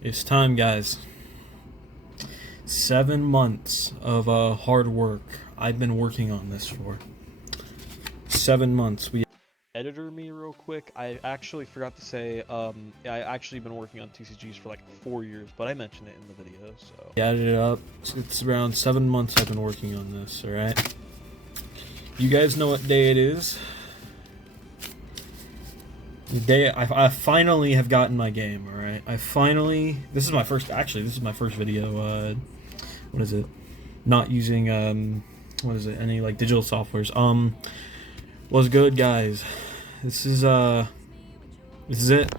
It's time, guys. 7 months of hard work. I've been working on this for 7 months. We Editor me real quick. I actually forgot to say, I actually been working on TCGs for like 4 years, but I mentioned it in the video, so. added it up. It's around 7 months I've been working on this. All right. You guys know what day it is. The day I finally have gotten my game. All right. This is my first. Actually, this is my first video. What is it? Not using what is it? Any like digital softwares. What's good, guys? This is it.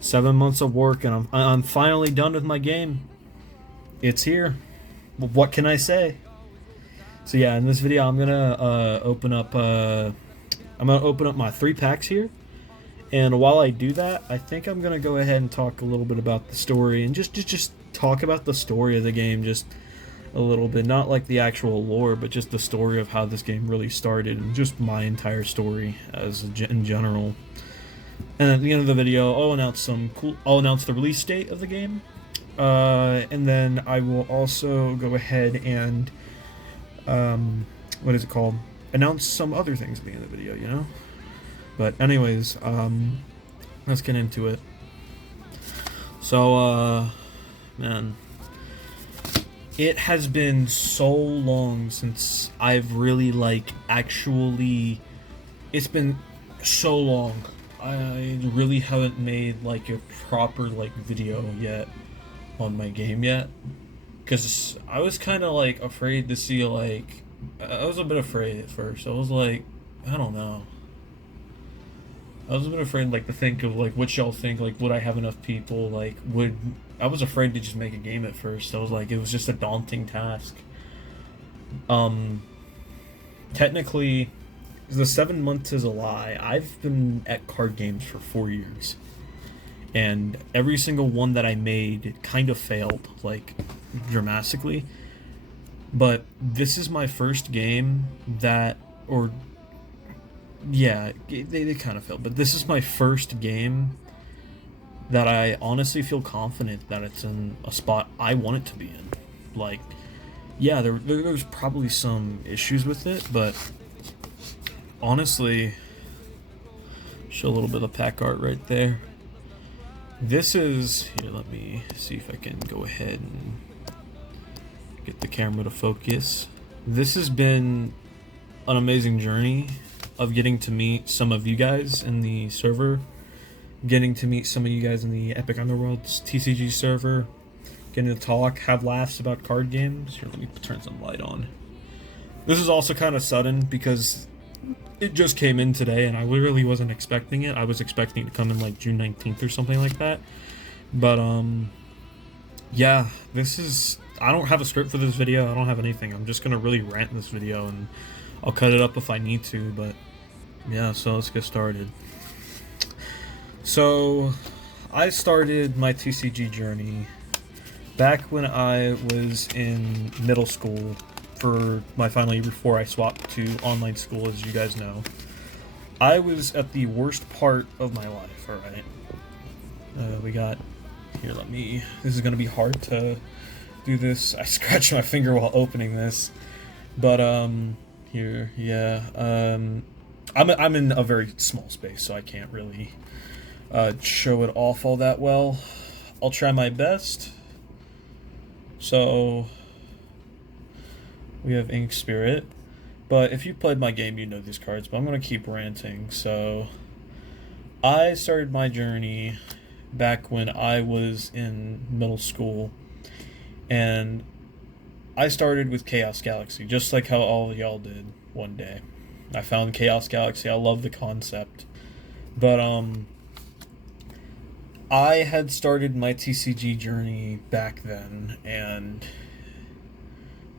7 months of work, and I'm finally done with my game. It's here. What can I say? So yeah, in this video, I'm gonna open up my 3 packs here. And while I do that, I think I'm gonna go ahead and talk a little bit about the story and just talk about the story of the game, just a little bit, not like the actual lore, but just the story of how this game really started and just my entire story in general. And at the end of the video, I'll announce the release date of the game, and then I will also go ahead and what is it called? Announce some other things at the end of the video, you know. But anyways, let's get into it. So, man, it has been so long since I've really actually. It's been so long. I really haven't made like a proper video yet on my game yet, because I was kind of afraid to see I was a bit afraid at first. I was like, I don't know. I was a bit afraid to think of what y'all think, would I have enough people, I was afraid to just make a game at first. I was it was just a daunting task. Technically, the 7 months is a lie. I've been at card games for 4 years, and every single one that I made kind of failed, dramatically. But this is my first game that, or yeah, they kind of failed. But this is my first game that I honestly feel confident that it's in a spot I want it to be in. Yeah, there's probably some issues with it, but honestly, show a little bit of pack art right there. This is, here, let me see if I can go ahead and get the camera to focus. This has been an amazing journey of getting to meet some of you guys in the server, getting to meet some of you guys in the Epic Underworlds TCG server, getting to talk, have laughs about card games. Here, let me turn some light on. This is also kind of sudden because it just came in today, and I literally wasn't expecting it. I was expecting it to come in June 19th or something like that. But yeah, this is. I don't have a script for this video. I don't have anything. I'm just gonna really rant in this video, and I'll cut it up if I need to. But yeah, so let's get started. So I started my TCG journey back when I was in middle school for my final year before I swapped to online school, as you guys know. I was at the worst part of my life, alright? We got... Here, this is gonna be hard to do this. I scratched my finger while opening this. But, here, yeah. I'm in a very small space, so I can't really show it off all that well. I'll try my best. So we have Ink Spirit, but if you played my game, you know these cards, but I'm going to keep ranting. So I started my journey back when I was in middle school, and I started with Chaos Galaxy, just like how all of y'all did one day. I found Chaos Galaxy. I love the concept. But I had started my TCG journey back then, and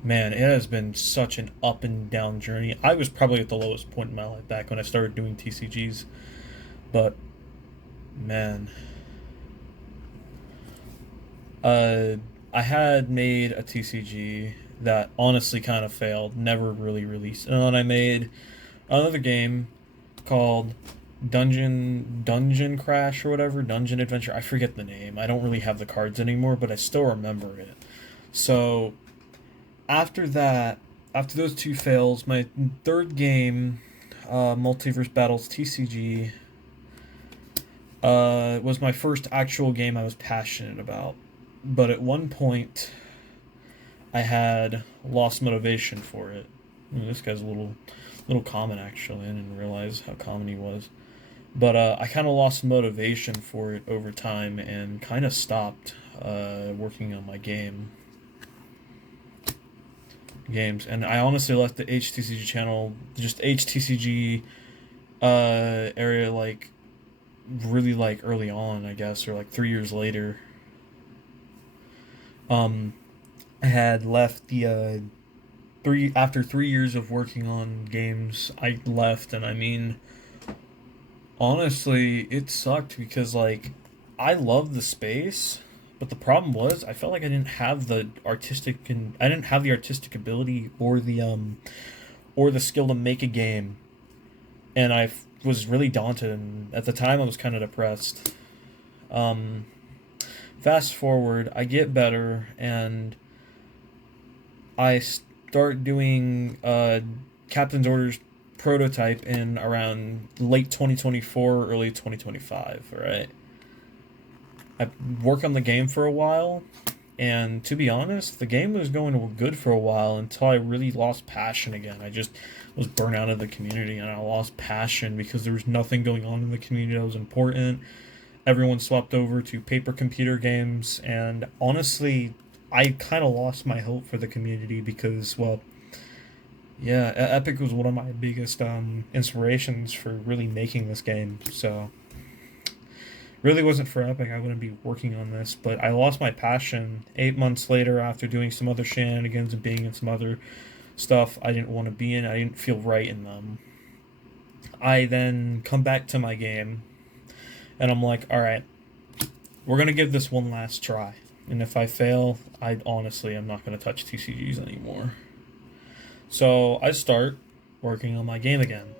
man, it has been such an up and down journey. I was probably at the lowest point in my life back when I started doing TCGs, but man, I had made a TCG that honestly kind of failed, never really released, and then I made another game called Dungeon Crash or whatever, Dungeon Adventure. I forget the name. I don't really have the cards anymore, but I still remember it. So after that, after those two fails, my third game, Multiverse Battles TCG, was my first actual game I was passionate about. But at one point, I had lost motivation for it. Ooh, this guy's a little common actually. I didn't realize how common he was. But I kind of lost motivation for it over time and kind of stopped working on my games. And I honestly left the HTCG channel, just HTCG area, like really like early on, I guess, or like 3 years later. I had left the after 3 years of working on games. I left, and I mean, honestly, it sucked because like I loved the space, but the problem was I felt like I didn't have the artistic ability or the skill to make a game, and was really daunted. And at the time, I was kind of depressed. Um, Fast forward, I get better, and I start doing Captain's Orders prototype in around late 2024, early 2025, right? I work on the game for a while, and to be honest, the game was going good for a while until I really lost passion again. I just was burnt out of the community, and I lost passion because there was nothing going on in the community that was important. Everyone swapped over to paper computer games, and honestly, I kind of lost my hope for the community because, well, yeah, Epic was one of my biggest inspirations for really making this game. So, really wasn't for Epic, I wouldn't be working on this. But I lost my passion 8 months later after doing some other shenanigans and being in some other stuff I didn't want to be in. I didn't feel right in them. I then come back to my game, and I'm like, all right, we're gonna give this one last try. And if I fail, I'm not gonna touch TCGs anymore. So I start working on my game again,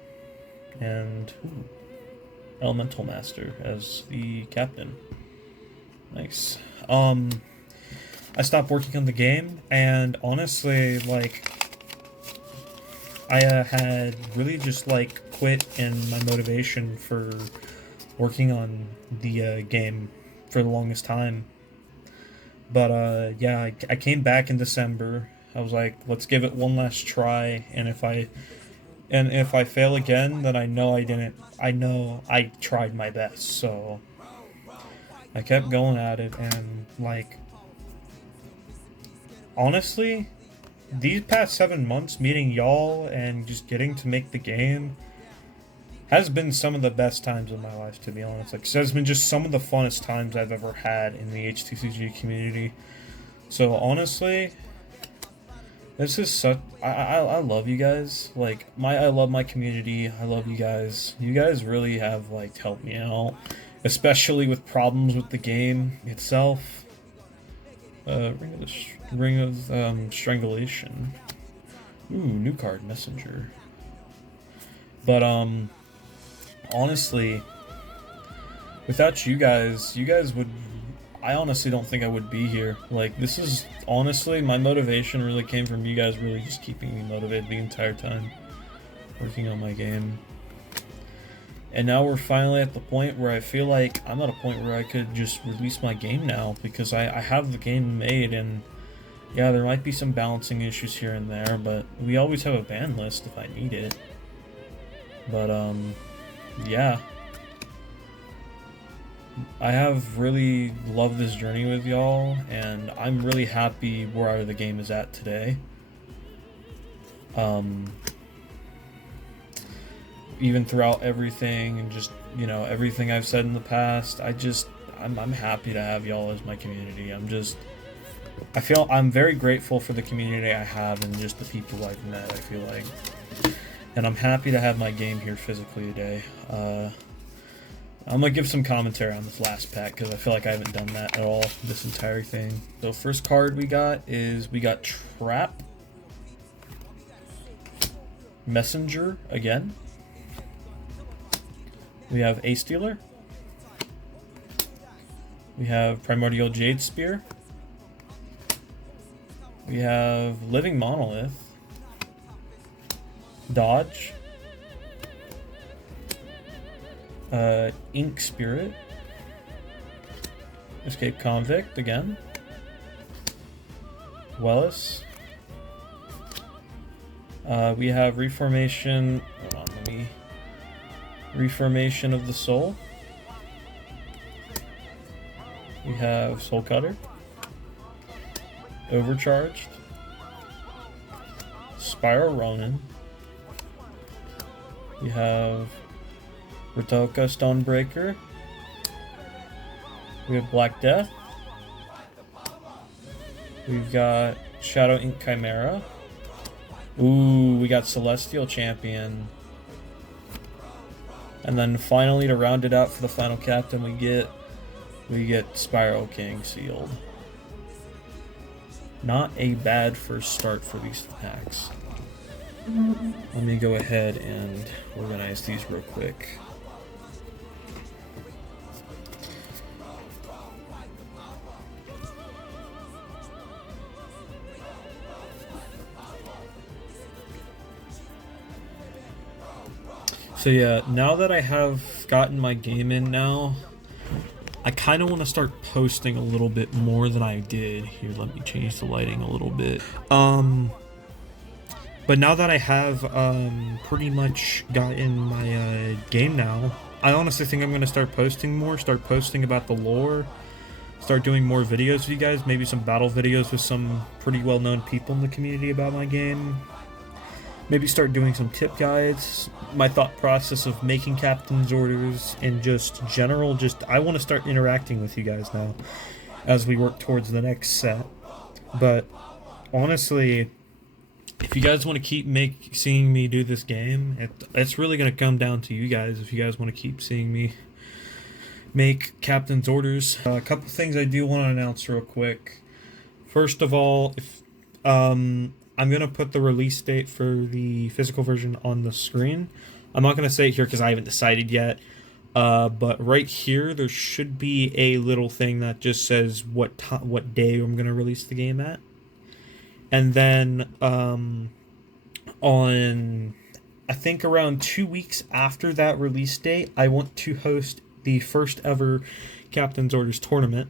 and Elemental Master as the captain. Nice. I stopped working on the game, and honestly, like, I had really just like quit in my motivation for working on the game for the longest time. But yeah, I came back in December. I was like, let's give it one last try, and if I fail again, then I know I didn't. I know I tried my best. So I kept going at it, and like, honestly, these past 7 months, meeting y'all and just getting to make the game has been some of the best times of my life, to be honest. Like, it has been just some of the funnest times I've ever had in the HTCG community. So honestly, this is such. I love you guys. Like, I love my community. I love you guys. You guys really have like helped me out, especially with problems with the game itself. Ring of Strangulation. Ooh, new card, Messenger. But honestly, without you guys would. I honestly don't think I would be here. Like, this is honestly, my motivation really came from you guys really just keeping me motivated the entire time working on my game. And now we're finally at the point where I feel like I'm at a point where I could just release my game now because I have the game made. And yeah, there might be some balancing issues here and there, but we always have a ban list if I need it. But yeah, I have really loved this journey with y'all, and I'm really happy where the game is at today. Even throughout everything and just, everything I've said in the past, I'm happy to have y'all as my community. I'm very grateful for the community I have and just the people I've met, I feel like. And I'm happy to have my game here physically today. I'm going to give some commentary on this last pack because I feel like I haven't done that at all this entire thing. So first card we got Trap. Messenger again. We have Ace Dealer. We have Primordial Jade Spear. We have Living Monolith. Dodge. Ink Spirit. Escape Convict again. Wellis. We have Reformation. Hold on, let me. Reformation of the Soul. We have Soul Cutter. Overcharged. Spiral Ronin. We have Ratoka Stonebreaker. We have Black Death. We've got Shadow Ink Chimera. Ooh, we got Celestial Champion. And then finally, to round it out for the final captain, we get Spiral King sealed. Not a bad first start for these packs. Let me go ahead and organize these real quick. So yeah, now that I have gotten my game in now, I kind of want to start posting a little bit more than I did. Here, let me change the lighting a little bit. But now that I have pretty much gotten my game now, I honestly think I'm going to start posting more, start posting about the lore, start doing more videos with you guys, maybe some battle videos with some pretty well-known people in the community about my game. Maybe start doing some tip guides, my thought process of making captain's orders, and just general, I want to start interacting with you guys now as we work towards the next set. But honestly, if you guys want to keep seeing me do this game, it's really going to come down to you guys. If you guys want to keep seeing me make captain's orders. A couple things I do want to announce real quick. First of all, I'm going to put the release date for the physical version on the screen. I'm not going to say it here because I haven't decided yet. But right here, there should be a little thing that just says what day I'm going to release the game at. And then on, I think around 2 weeks after that release date, I want to host the first ever Captain's Orders tournament.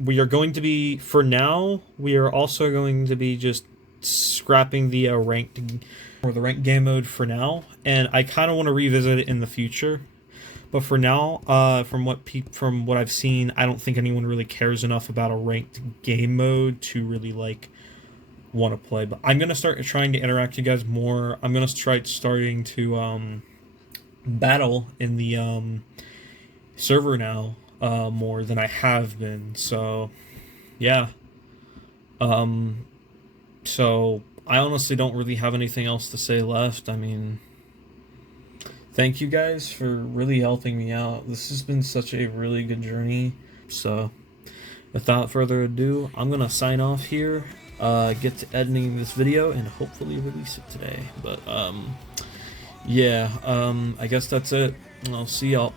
We are going to be, for now, we are also going to be just scrapping the ranked game mode for now, and I kind of want to revisit it in the future. But for now, from what I've seen, I don't think anyone really cares enough about a ranked game mode to really want to play. But I'm gonna start trying to interact with you guys more. I'm gonna starting to battle in the server now more than I have been. So yeah. So I honestly don't really have anything else to say left. I mean, thank you guys for really helping me out. This has been such a really good journey. So without further ado, I'm going to sign off here, get to editing this video, and hopefully release it today. But yeah, I guess that's it. I'll see y'all.